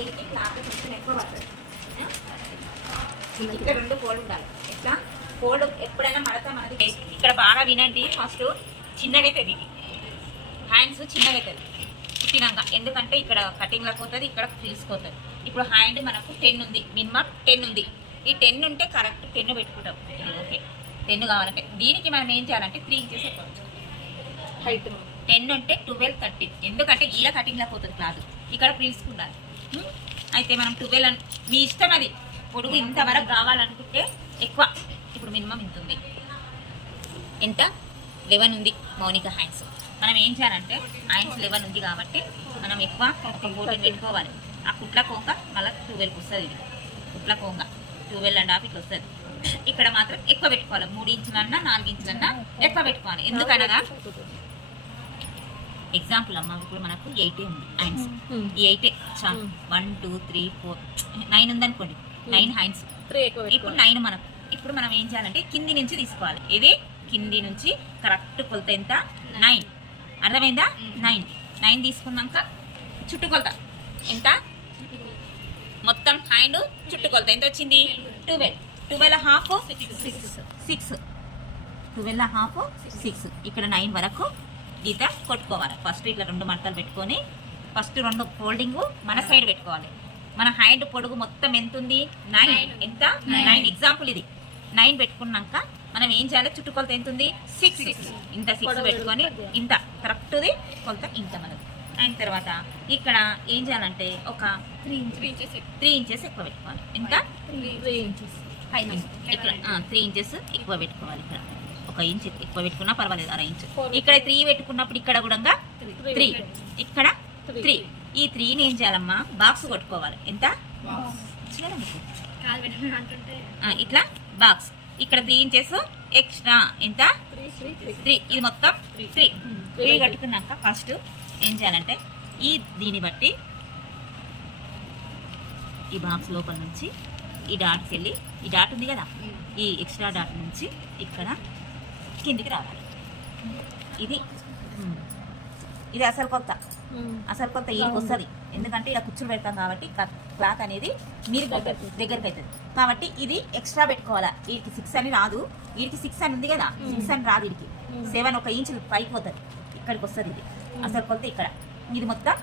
దీనికి క్లాత్ కొంచెం ఎక్కువ పడుతుంది. ఇక్కడ 2 ఫోల్డ్ ఉండాలి. ఇట్లా ఫోల్డ్ ఎప్పుడైనా మడత మనది. ఇక్కడ బాగా వినండి. ఫస్ట్ చిన్నగా అవుతుంది, ఇది హ్యాండ్స్ చిన్నగా అవుతుంది పుట్టినాక. ఎందుకంటే ఇక్కడ కటింగ్లకు పోతుంది, ఇక్కడ తీసుకోతుంది. ఇప్పుడు హ్యాండ్ మనకు 10 ఉంది, మినిమం 10 ఉంది. ఈ 10 ఉంటే కరెక్ట్ 10 పెట్టుకుంటాం. ఓకే 10 కావాలంటే దీనికి మనం ఏం చేయాలంటే 3 ఇంచెస్ ఎక్కువ హైట్. 10 ఉంటే 12, 13. ఎందుకంటే ఈడ కటింగ్లకు పోతుంది క్లాత్, ఇక్కడ తీసుకున్నారు. అయితే మనం 12 మీ ఇష్టం, అది పొడుగు ఇంతవరకు కావాలనుకుంటే ఎక్కువ. ఇప్పుడు మినిమం ఇంత ఉంది, ఎంత 11 ఉంది మౌనిక హ్యాండ్స్. మనం ఏం చేయాలంటే హ్యాండ్స్ 11 ఉంది కాబట్టి మనం ఎక్కువ ఒక 14 పెట్టుకోవాలి. ఆ కుట్ల కొంగ మళ్ళీ 12కి వస్తుంది. ఇది కుట్ల కొంగ 12.5 ఇట్లా వస్తుంది. ఇక్కడ మాత్రం ఎక్కువ పెట్టుకోవాలి. 3 ఇంచులన్నా 4 ఇంచులన్నా ఎక్కువ పెట్టుకోవాలి. ఎందుకనగా ఎగ్జాంపుల్ అమ్మ, ఇప్పుడు మనకు 8 ఉంది హ్యాండ్స్. ఈ 8 చాలు. 1 2 3 4 9 ఉందనుకోండి, 9 హ్యాండ్స్. ఇప్పుడు 9 మనకు. ఇప్పుడు మనం ఏం చేయాలంటే కింది నుంచి తీసుకోవాలి. ఇది కింది నుంచి కరెక్ట్ కొలత ఎంత 9. అర్థమైందా? 9 తీసుకున్నాక చుట్టుకొలత ఎంత, మొత్తం హ్యాండ్ చుట్టుకొలత ఎంత వచ్చింది 12. 12.5 6. ఇక్కడ 9 వరకు గీత కొట్టుకోవాలి. ఫస్ట్ ఇట్లా 2 మడతలు పెట్టుకొని ఫస్ట్ 2 ఫోల్డింగ్ మన సైడ్ పెట్టుకోవాలి. మన హ్యాండ్ పొడుగు మొత్తం ఎంత ఉంది 9. ఎంత 9. ఎగ్జాంపుల్ ఇది 9 పెట్టుకున్నాక మనం ఏం చేయాలి, చుట్టుకొలత ఎంత ఉంది 6. ఇంత 6 పెట్టుకొని ఇంత కరెక్ట్ది కొలత ఇంత మనది. అయిన తర్వాత ఇక్కడ ఏం చేయాలంటే ఒక 3 ఇంచెస్ ఎక్కువ పెట్టుకోవాలి. ఇంకా 3 ఇంచెస్ ఇక్కడ 3 ఇంచెస్ ఎక్కువ పెట్టుకోవాలి. ఇక్కడ 1 ఇంచ్ ఎక్కువ పెట్టుకున్నా పర్వాలేదు, 1/2 ఇంచ్. ఇక్కడ 3 పెట్టుకున్నప్పుడు ఇక్కడ కూడా 3, ఇక్కడ 3. ఈ 3ని ఏం చేయాలమ్మా, బాక్స్ కొట్టుకోవాలి. ఎంత ఇట్లా బాక్స్. ఇక్కడ 3 ఇంచెస్ ఎక్స్ట్రా ఎంత 3. ఇది మొత్తం 3 కట్టుకున్నాక ఫస్ట్ ఏం చేయాలంటే దీన్ని బట్టి ఈ బాక్స్ లోపల నుంచి ఈ డాట్కి వెళ్ళి, ఈ డాట్ ఉంది కదా, ఈ ఎక్స్ట్రా డాట్ నుంచి ఇక్కడ కిందికి రావాలి. ఇది అసలు కొలత. ఈడికి వస్తుంది. ఎందుకంటే ఇలా కుచ్చులు పెడతాం కాబట్టి క్లాత్ అనేది మీరు దగ్గరికి అవుతుంది. కాబట్టి ఇది ఎక్స్ట్రా పెట్టుకోవాలా. వీడికి 6 అని రాదు, వీడికి 6 అని ఉంది కదా, 6 అని రాదు. వీడికి 7 1 ఇంచ్ పైకి పోతుంది, ఇక్కడికి వస్తుంది. ఇది అసలు కొలత ఇక్కడ. ఇది మొత్తం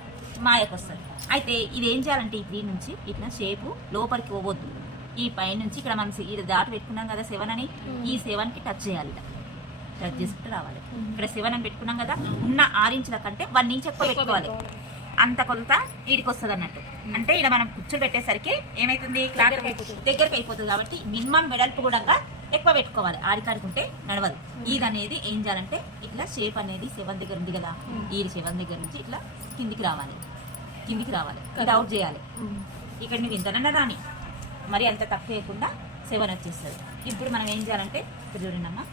మాయకు వస్తుంది. అయితే ఇది ఏం చేయాలంటే ఈ 3 నుంచి ఇట్లా షేపు లోపలికి పోవద్దు. ఈ పై నుంచి ఇక్కడ మనం ఇది దాటి పెట్టుకున్నాం కదా 7 అని, ఈ 7కి టచ్ చేయాలి. టచ్ చేసుకుంటూ రావాలి. ఇక్కడ 7 అని పెట్టుకున్నాం కదా, ఉన్న 6 ఇంచుల కంటే 1 ఇంచ్ ఎక్కువ పెట్టుకోవాలి. అంత కొలత వీడికి వస్తుంది అన్నట్టు. అంటే ఇలా మనం కుచ్చులు పెట్టేసరికి ఏమైతుంది, క్లాత్ దగ్గరికి అయిపోతుంది. కాబట్టి మినిమం వెడల్పు కూడా ఎక్కువ పెట్టుకోవాలి. ఆడికాడుకుంటే నడవదు. ఇది అనేది ఏం చేయాలంటే ఇట్లా షేప్ అనేది 7 దగ్గర ఉంది కదా, ఈ 7 దగ్గర నుంచి ఇట్లా కిందికి రావాలి. ఇది అవుట్ చేయాలి. ఇక్కడ నువ్వు ఇంతనన్నా రాని, మరి అంత తక్కువ వేయకుండా 7 వచ్చేస్తుంది. ఇప్పుడు మనం ఏం చేయాలంటే ఇప్పుడు చూడండమ్మా,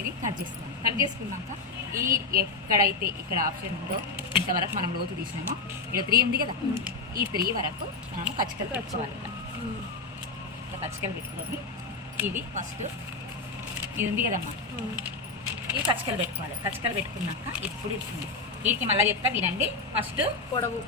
ఇది కట్ చేసుకున్నాక ఈ ఎక్కడైతే ఇక్కడ ఆప్షన్ ఉందో ఇంతవరకు మనం లోతు తీసినామో, ఇక్కడ 3 ఉంది కదా, ఈ 3 వరకు మనం కచ్చికలు పెట్టుకోవాలి. ఇట్లా కచ్చికలు పెట్టుకోండి. ఇది ఫస్ట్ ఇది ఉంది కదమ్మా, ఈ కచ్చికలు పెట్టుకోవాలి. కచ్చికలు పెట్టుకున్నాక ఇప్పుడు ఇస్తుంది. వీటికి మళ్ళీ చెప్తా వినండి. ఫస్ట్ పొడవు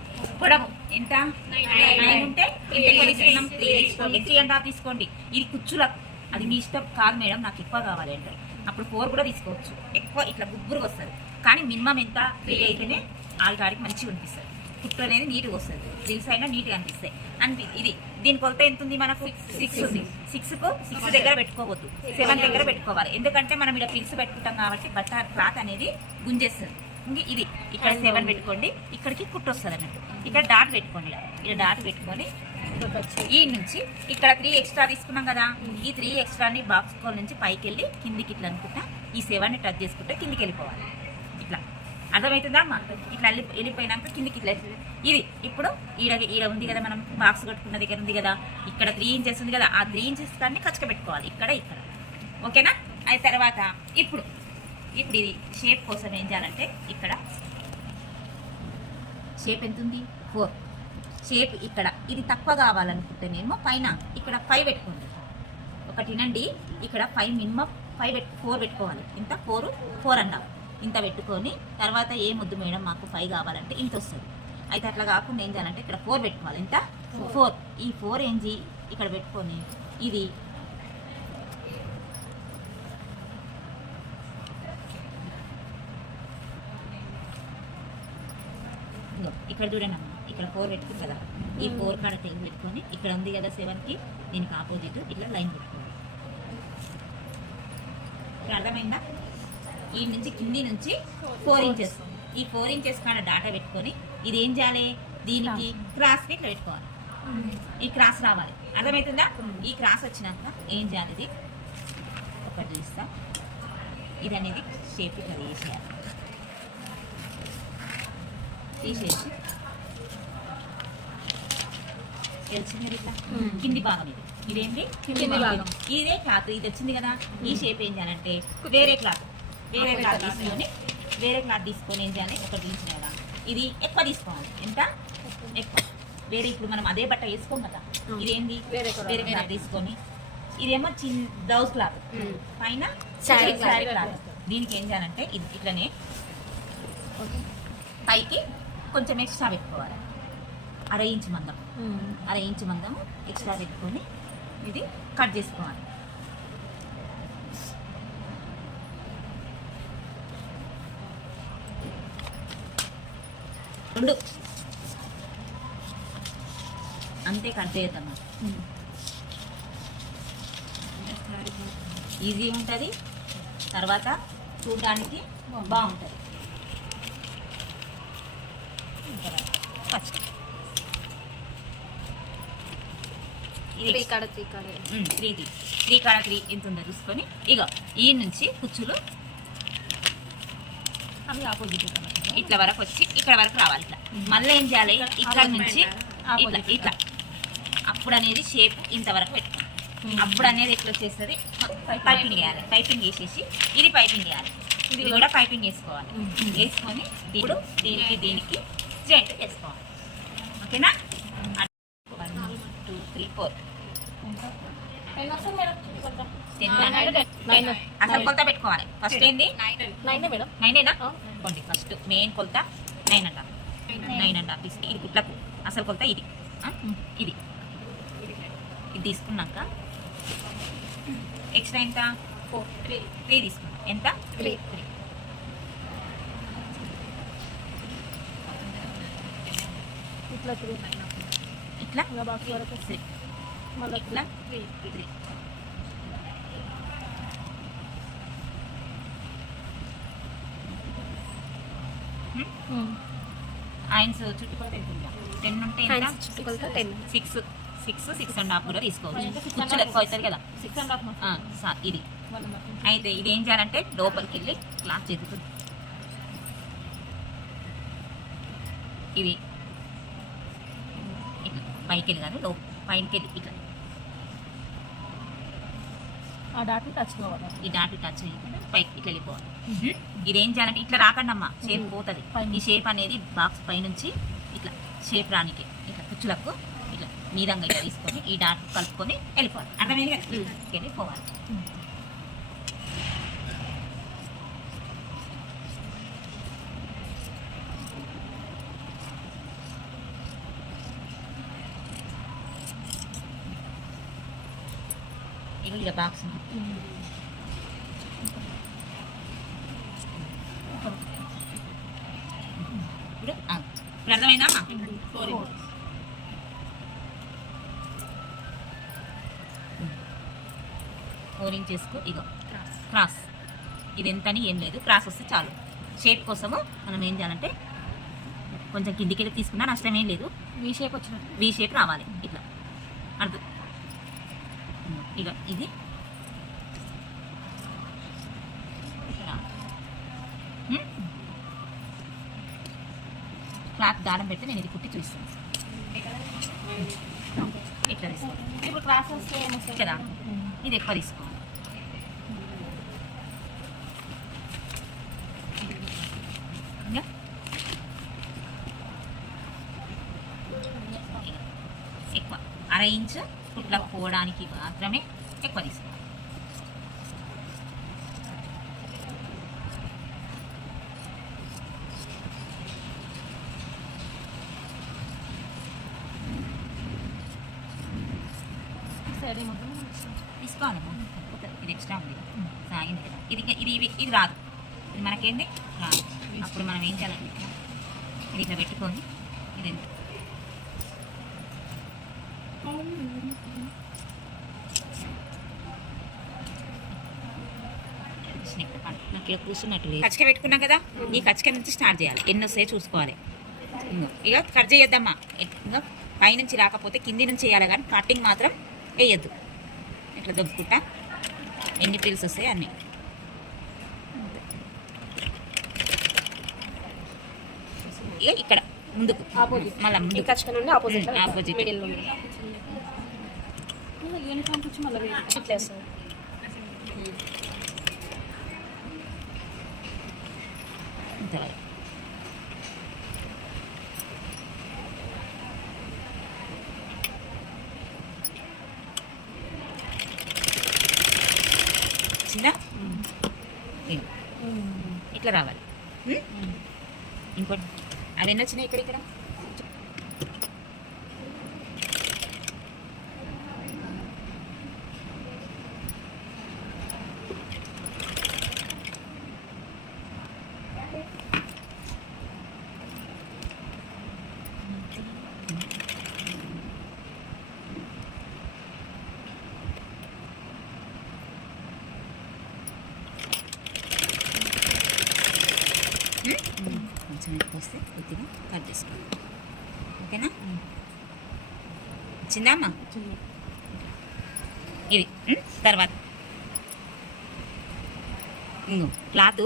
ఎంత 9 ఉంటే 3.5 తీసుకోండి. ఇది కుచ్చులకు అది మీ ఇష్టం కాదు మేడం, నాకు ఎక్కువ కావాలి అంటే అప్పుడు 4 కూడా తీసుకోవచ్చు. ఎక్కువ ఇట్లా గుగ్గురుగా వస్తుంది. కానీ మినిమం ఎంత 3 అయితేనే ఆడికి మంచిగా అనిపిస్తుంది. కుట్టు అనేది నీట్గా వస్తుంది, దిల్స్ అయినా నీట్గా అనిపిస్తాయి. ఇది దీని కొలత ఎంత ఉంది మనకు 6 ఉంది. 6 దగ్గర పెట్టుకోవద్దు, 7 దగ్గర పెట్టుకోవాలి. ఎందుకంటే మనం ఇక్కడ పిల్స్ పెట్టుకుంటాం కాబట్టి బట్ట క్లాత్ అనేది గుంజేస్తుంది. ఇది ఇక్కడ 7 పెట్టుకోండి, ఇక్కడికి కుట్టు వస్తుంది అన్నట్టు. ఇక్కడ డాట్ పెట్టుకోండి. ఇక్కడ డాట్ పెట్టుకొని ఈ నుంచి ఇక్కడ 3 ఎక్స్ట్రా తీసుకున్నాం కదా, ఈ 3 ఎక్స్ట్రాని బాక్స్ కోల్ నుంచి పైకి వెళ్ళి కిందికి ఇట్లా అనుకుంటా ఈ 7ని టచ్ చేసుకుంటే కిందికి వెళ్ళిపోవాలి. ఇట్లా అర్థమవుతుందా అమ్మా? ఇట్లా వెళ్ళిపోయినాక కిందికి ఇట్లా. ఇది ఇప్పుడు ఈడ ఉంది కదా, మనం బాక్స్ కట్టుకున్న దగ్గర ఉంది కదా, ఇక్కడ 3 ఇంచెస్ ఉంది కదా, ఆ 3 ఇంచెస్ కానీ కచ్చక పెట్టుకోవాలి ఇక్కడ. ఓకేనా? అది తర్వాత ఇప్పుడు ఇది షేప్ కోసం ఏం చేయాలంటే ఇక్కడ షేప్ ఎంత ఉంది 4. షేప్ ఇక్కడ ఇది తక్కువ కావాలనుకుంటేనేమో పైన ఇక్కడ 5 పెట్టుకోండి. ఒకటి నండి, ఇక్కడ 5 మినిమం 4 పెట్టుకోవాలి. ఇంత 4 4.5 ఇంత పెట్టుకొని తర్వాత ఏ ముద్దు మేడం మాకు 5 కావాలంటే ఇంత వస్తుంది. అయితే అట్లా కాకుండా ఏం చేయాలంటే ఇక్కడ 4 పెట్టుకోవాలి. ఎంత 4. ఈ 4 ఏంజి ఇక్కడ పెట్టుకొని ఇది ఇక్కడ చూడండి అమ్మ, ఇక్కడ 4 పెట్టుకుంది కదా, ఈ 4 కాడ తెలుగు పెట్టుకొని ఇక్కడ ఉంది కదా 7కి, దీనికి ఆపోజిట్ ఇట్లా లైన్ పెట్టుకోవాలి. ఇక్కడ అర్థమైందా? ఈ నుంచి కింది నుంచి 4 ఇంచెస్, ఈ 4 ఇంచెస్ కాడ డాటా పెట్టుకొని ఇది ఏం చేయాలి, దీనికి క్రాస్ని ఇట్లా పెట్టుకోవాలి. ఈ క్రాస్ రావాలి. అర్థమవుతుందా? ఈ క్రాస్ వచ్చినాక ఏం చేయాలి, ఇది ఒకటి చూస్తా, ఇది అనేది షేప్ ఇట్లా తీసేయాలి. తీసేసి తెలిసింది ఇట్లా కింది భాగం, ఇదేంటి కింది భాగం, ఇదే క్లాత్, ఇది వచ్చింది కదా. ఈ షేప్ ఏం చేయాలంటే వేరే క్లాత్ తీసుకొని ఏం చేయాలి, ఒకటి తీసిన కదా, ఇది ఎక్కువ తీసుకోవాలి. ఎంత ఎక్కువ, వేరే ఇప్పుడు మనం అదే బట్ట వేసుకోం కదా, ఇదేంటి వేరే క్లాత్ తీసుకొని, ఇదేమో చిన్న బ్లౌజ్ క్లాత్, పైన శారీ క్లాత్. దీనికి ఏం చేయాలంటే ఇది ఇట్లనే పైకి కొంచెం ఎక్స్ట్రా పెట్టుకోవాలి. అర ఇంచు మందం ఎక్స్ట్రా పెట్టుకొని ఇది కట్ చేసుకోవాలి. రెండు అంతే కట్ చేయొద్దమ్మా. ఈజీ ఉంటుంది, తర్వాత చూడడానికి బాగుంటుంది. ఫస్ట్ త్రీ కాడ 3 ఎంత ఉందో చూసుకొని ఇక ఈ నుంచి కుచ్చులు అవి ఆపోజిట్ ఇట్లా వరకు వచ్చి ఇక్కడ వరకు రావాలి. ఇట్లా మళ్ళీ ఏం చేయాలి, ఇక్కడ నుంచి ఇట్లా అప్పుడు అనేది షేప్ ఇంతవరకు పెట్టుకోవాలి. అప్పుడు అనేది ఎట్లా వచ్చేస్తుంది, పైపింగ్ వేయాలి. పైపింగ్ వేసేసి ఇది పైపింగ్ వేయాలి, ఇది కూడా పైపింగ్ వేసుకోవాలి. వేసుకొని ఇప్పుడు దీనికి జాయింట్ చేసుకోవాలి. ఓకేనా? 1 2 3 4 అసలు కొలత పెట్టుకోవాలి. ఫస్ట్ ఏంది 9 అనుకోండి. ఫస్ట్ మెయిన్ కొలత 9.5 తీసుకుని ఇది కుట్లకు అసలు కొలత ఇది ఇది తీసుకున్నాక ఎక్స్ట్రా ఎంత 3 తీసుకున్నాం. ఎంత 3 ఇట్లా ఇట్లా 3 ఆయన్స్ చుట్టుకొలత 10 ఉంటే 6.5 కూడా తీసుకోవచ్చు. కుచ్చులు ఎక్కువ అవుతుంది కదా 6.5 ఇది. అయితే ఇది ఏం చేయాలంటే లోపలికి వెళ్ళి క్లాత్ చెదుతుంది. ఇది పైకి వెళ్ళి కాదు పైకి వెళ్ళి ఇట్లా ఈ డాట్ టచ్ చేయకుండా పైకి ఇట్లా వెళ్ళిపోవాలి. ఇదేం చేయాలంటే ఇట్లా రాకండి అమ్మ, షేప్ పోతుంది. ఈ షేప్ అనేది బాక్స్ పైనుంచి ఇట్లా షేప్ రానికి ఇట్లా కుచ్చులకు ఇట్లా మీదంగా ఇట్లా తీసుకొని ఈ డాట్ కలుపుకొని వెళ్ళిపోవాలి. అర్థమైంది కదా, వెళ్ళిపోవాలి. ఇలా బాక్స్ ఇప్పుడు అర్థమైందా 4 ఇంచెస్కు ఇగో క్రాస్. ఇది ఎంతని ఏం లేదు, క్రాస్ వస్తే చాలు. షేప్ కోసము మనం ఏం చేయాలంటే కొంచెం కిందికి తీసుకున్నా నష్టం ఏం లేదు. వీ షేప్ రావాలి ఇట్లా. అర్థం ఇక ఇది క్లాత్ దారం పెడితే నేను ఇది కుట్టి చూస్తాను. ఇట్లా తీసుకోవాలి. ఇప్పుడు క్లాస్ వస్తే కదా ఇది ఎక్కువ తీసుకోవాలి. ఎక్కువ 1/2 ఇంచు కుట్లకు పోవడానికి మాత్రమే ఎక్కువ తీసుకోవాలి. తీసుకోవాలమ్మా, ఇది ఎక్స్ట్రా ఉంది సాగింది కదా, ఇది రాదు, ఇది మనకేంది రాదు. అప్పుడు మనం ఏం చేయాలంటే ఇది ఇట్లా పెట్టుకొని ఇది ఎంత నాకు ఇలా కూర్చున్నట్టు కచ్చక పెట్టుకున్నాం కదా, ఈ కచ్చక నుంచి స్టార్ట్ చేయాలి. ఎన్ని వస్తాయో చూసుకోవాలి. ఇక కట్ చేయొద్దమ్మా, ఇంకా పైనుంచి రాకపోతే కింది నుంచి వేయాలి, కానీ కటింగ్ మాత్రం వేయద్దు. ఇట్లా దొబ్బుకుంటా ఎన్ని పీల్స్ వస్తాయి అన్నీ. ఇక ఇక్కడ ముందుకు మళ్ళీ ముందు కచ్చక నుండి ఆపోజిట్ యూనిఫామ్ వచ్చి మళ్ళీ ఇట్లేస్తారు. ఇంతవరకు చిన్న ఇట్లా రావాలి. ఇంకోటి అవి ఎన్ని వచ్చినాయి ఇక్కడ కొంచెం ఎక్కువ వస్తే కొద్దిగా కట్ చేసుకోవాలి. ఓకేనా? వచ్చిందమ్మా ఇది. తర్వాత ఇంకో క్లాత్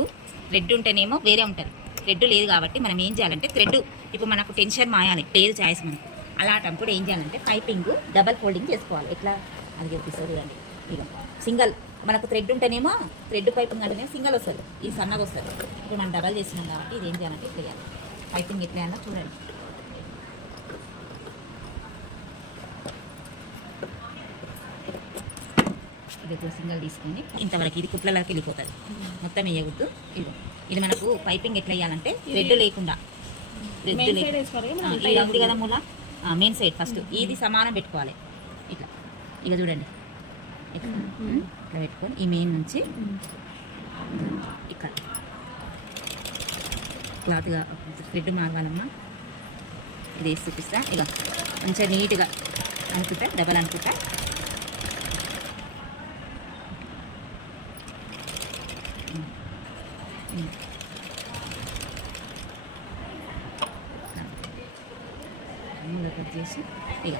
థ్రెడ్ ఉంటేనేమో వేరే ఉంటుంది, థ్రెడ్ లేదు కాబట్టి మనం ఏం చేయాలంటే థ్రెడ్ ఇప్పుడు మనకు టెన్షన్ మాయాలి, లేదు చాయిస్ మనకు. అలాంటప్పుడు ఏం చేయాలంటే పైపింగ్ డబల్ ఫోల్డింగ్ చేసుకోవాలి. ఎట్లా అది చూపిస్తుంది చూడండి. ఇక సింగల్ మనకు థ్రెడ్ ఉంటేనేమో థ్రెడ్ పైపింగ్ అంటేనే సింగల్ వస్తుంది, ఇది సన్నగా వస్తుంది. ఇప్పుడు మనం డబల్ చేసినాం కాబట్టి ఇది ఏం చేయాలంటే ఇట్లా చేయాలి. పైపింగ్ ఎట్లా అన్నా చూడండి. ఇది ఇప్పుడు సింగల్ తీసుకొని ఇంతవరకు ఇది కుట్లలోకి వెళ్ళిపోతుంది, మొత్తం వేయకూడదు. ఇది మనకు పైపింగ్ ఎట్లా వేయాలంటే థ్రెడ్ లేకుండా, థ్రెడ్ ఇలా ఉంది కదా మూల, మెయిన్ సైడ్ ఫస్ట్ ఇది సమానం పెట్టుకోవాలి. ఇట్లా ఇక చూడండి, ఇట్లా పెట్టుకొని ఈ మెయిన్ నుంచి ఇక్కడ క్లాత్గా థ్రెడ్ మారవాలమ్మా. ఇది వేసి చూపిస్తా. ఇక మంచిగా నీట్గా అనుకుంటా, డబల్ అనుకుంటా. మూల కట్ చేసి ఇక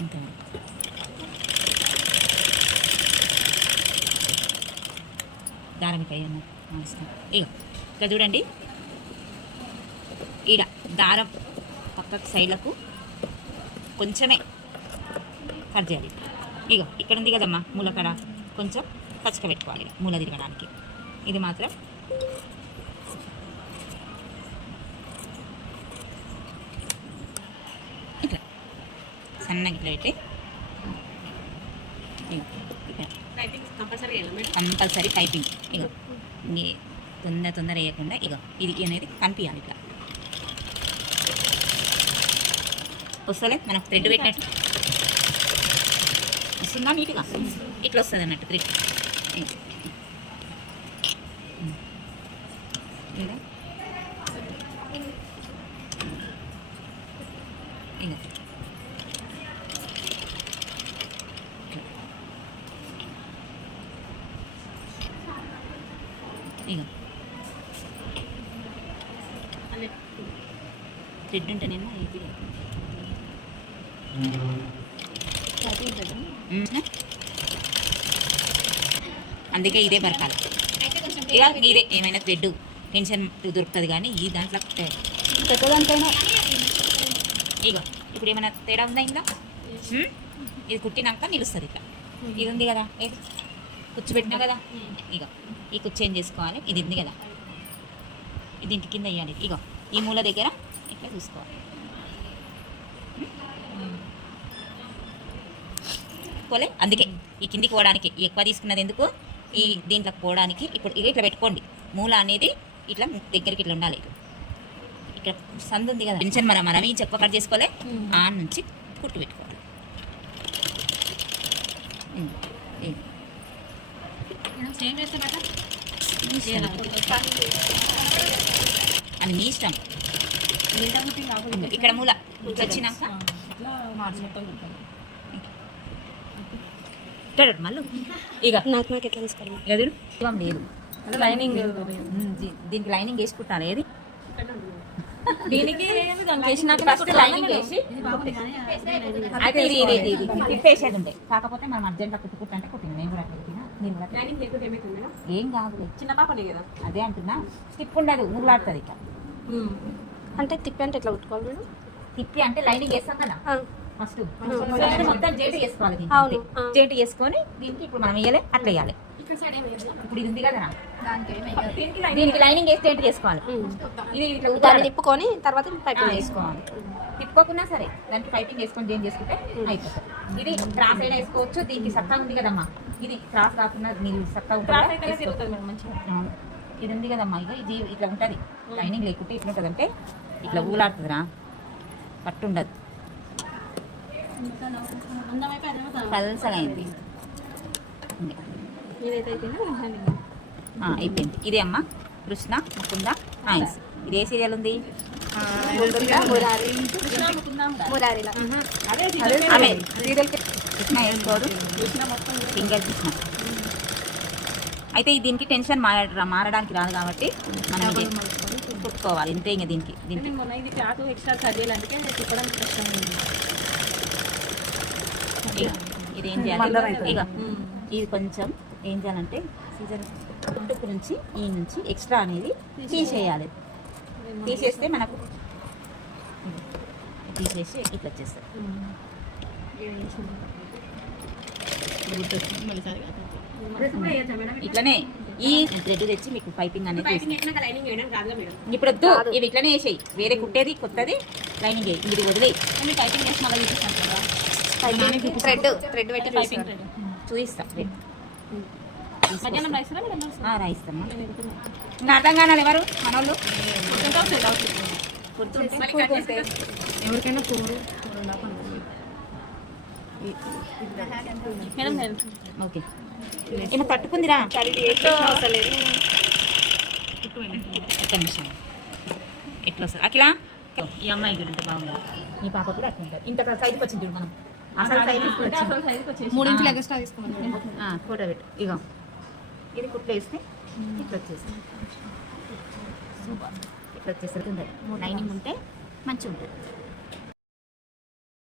అంతే. దారం పై అన్న ఇక ఇక్కడ చూడండి, ఈడ దారం పక్కకు సైడ్లకు కొంచెమే కట్ చేయాలి. ఇగో ఇక్కడ ఉంది కదమ్మా మూలకడ, కొంచెం పచ్చక పెట్టుకోవాలి మూల తిరగడానికి. ఇది మాత్రం ఇట్లా సన్నగా ఇట్లా పెట్టి కంపల్సరీ పైపింగ్. ఇక తొందర వేయకుండా ఇక ఇది అనేది కనిపించాలి. ఇట్లా వస్తలే మనకు థ్రెడ్ పెట్టినట్టు వస్తుందా, నీట్గా ఇట్లా వస్తుంది అన్నట్టు థ్రెడ్. ఇక థ్రెడ్ ఉంటేనేమో ఇది అందుకే ఇదే బరకాలి. ఇక ఇదే ఏమైనా థ్రెడ్ టెన్షన్ దొరుకుతుంది, కానీ ఈ దాంట్లో పెద్దదానికైనా ఇక ఇప్పుడు ఏమైనా తేడా ఉందా ఇంట్లో? ఇది కుట్టినాక నిలుస్తుంది. ఇట్లా ఇది ఉంది కదా, ఏది కుచ్చు పెట్టినా కదా, ఇక ఈ కుచ్చు ఏం చేసుకోవాలి, ఇది ఉంది కదా, ఇది ఇంటి కింద వేయాలి. ఇక ఈ మూల దగ్గర ఇట్లా చూసుకోవాలి. పోలే అందుకే ఈ కిందికి పోవడానికి ఎక్కువ తీసుకున్నది ఎందుకు, ఈ దీంట్లో పోవడానికి ఇప్పుడు ఇట్లా పెట్టుకోండి. మూల అనేది ఇట్లా దగ్గరికి ఇట్లా ఉండాలి. ఇక్కడ సందు ఉంది కదా, టెన్షన్ మనం ఈ చెక్క కట్ చేసుకోలే, ఆ నుంచి కుట్టు పెట్టుకోవాలి. అది మీ ఇష్టం. ఇక్కడ మూల వచ్చినాక మళ్ళీ ఇక నాకు ఎట్లా తీసుకోవాలి? ఎదురు లేదు, లైనింగ్ దీనికి లైనింగ్ వేసుకుంటాను. ఏది దీనికి ఫస్ట్ లైనింగ్ వేసి అయితే ఇది తిప్పేసేది ఉండే. కాకపోతే మనం అర్జెంట్గా కుట్టుకుంటే కుట్టింది. నేను కూడా కుట్టినా, నేను కూడా ఏం కాదు. చిన్న పాపనే కదా, అదే అంటున్నా, స్టిప్ ఉండదు, ముళ్ళాడుతుంది. ఇక అంటే తిప్పి అంటే ఎట్లా కుట్టుకోవాలి మేడం? తిప్పి అంటే లైనింగ్ వేస్తాం కదా ఫస్ట్, మొత్తం జేటి వేసుకోవాలి. అవును. జేటి వేసుకొని దీనికి ఇప్పుడు మనం వేయాలి, అట్లా వేయాలి. ఇప్పుడు ఇది ఉంది కదా, దీనికి లైనింగ్ వేసి జేటి చేసుకోవాలి. ఇది ఇట్లా దాన్ని తిప్పుకొని తర్వాత పైపింగ్ వేసుకోవాలి. తిప్పుకోకున్నా సరే దానికి పైపింగ్ వేసుకొని చేంజ్ చేసుకుంటే అయిపోతుంది. ఇది క్రాస్ అయినా వేసుకోవచ్చు. దీనికి సత్తా ఉంది కదమ్మా, ఇది క్రాస్ కాకుండా మీరు సత్తా ఉంటుంది. ఇది ఉంది కదమ్మా, ఇక ఇది ఇట్లా ఉంటుంది. లైనింగ్ లేకుంటే ఇట్లా ఉంటుంది, అంటే ఇట్లా ఊలాడుతుందిరా, పట్టుండదు, పల్సలైంది. అయిపోయింది. ఇదే అమ్మ కృష్ణ ముకుంద నాయన్స్. ఇది ఏ సీరియల్ ఉంది? కృష్ణ వేసుకోరు, సింగల్ కృష్ణ. అయితే దీనికి టెన్షన్ మారడానికి రాదు కాబట్టి మనం ఇది కుట్టుకోవాలి ఇంతే. ఇంకా దీనికి ఇది క్లాత్ ఎక్స్ట్రా చదివేలంటే తిప్పడం కష్టం. ఇది ఏం చేయాలి? ఇక ఇది కొంచెం ఏం చేయాలంటే సీజన్ కుట్టుకు నుంచి ఈ నుంచి ఎక్స్ట్రా అనేది తీసేయాలి. తీసేస్తే మనకు తీసేసి ఇట్లా వచ్చేస్తుంది. ఇట్లనే ఈ థ్రెడ్ తెచ్చి మీకు పైపింగ్ అనేది ఇప్పుడు వద్దు, ఇవి ఇట్లనే వేసేయి. వేరే కుట్టేది కొత్తది లైనింగ్ వేయి, ఇది వదిలేయి. పైపింగ్ వేసి మళ్ళీ చూపిస్తాను. థ్రెడ్ పెట్టి పైపింగ్ చూపిస్తా. మధ్యాహ్నం రాయిస్తామా? ఇంకా అర్థం కానాలి ఎవరు మనోళ్ళు ఎవరికైనా మేడం ఓకే. ఏమో పట్టుకుందిరా, ఒక్క నిమిషం. ఎట్లా వస్తుంది అఖిలా? ఈ అమ్మాయి గురించి బాగుంది, మీ పాప కూడా అట్లా ఉంటుంది. ఇంత సైజుకి వచ్చింది చూడు, మనం అసలు సైజు 3 ఇంచులు ఎక్స్ట్రా తీసుకోవాలి. ఫోటో పెట్టు. ఇగో ఇది కుట్లు వేస్తే ఇట్లా వచ్చేసి ఇట్లా వచ్చేసరికి లైనింగ్ ఉంటే మంచిగా ఉంటుంది.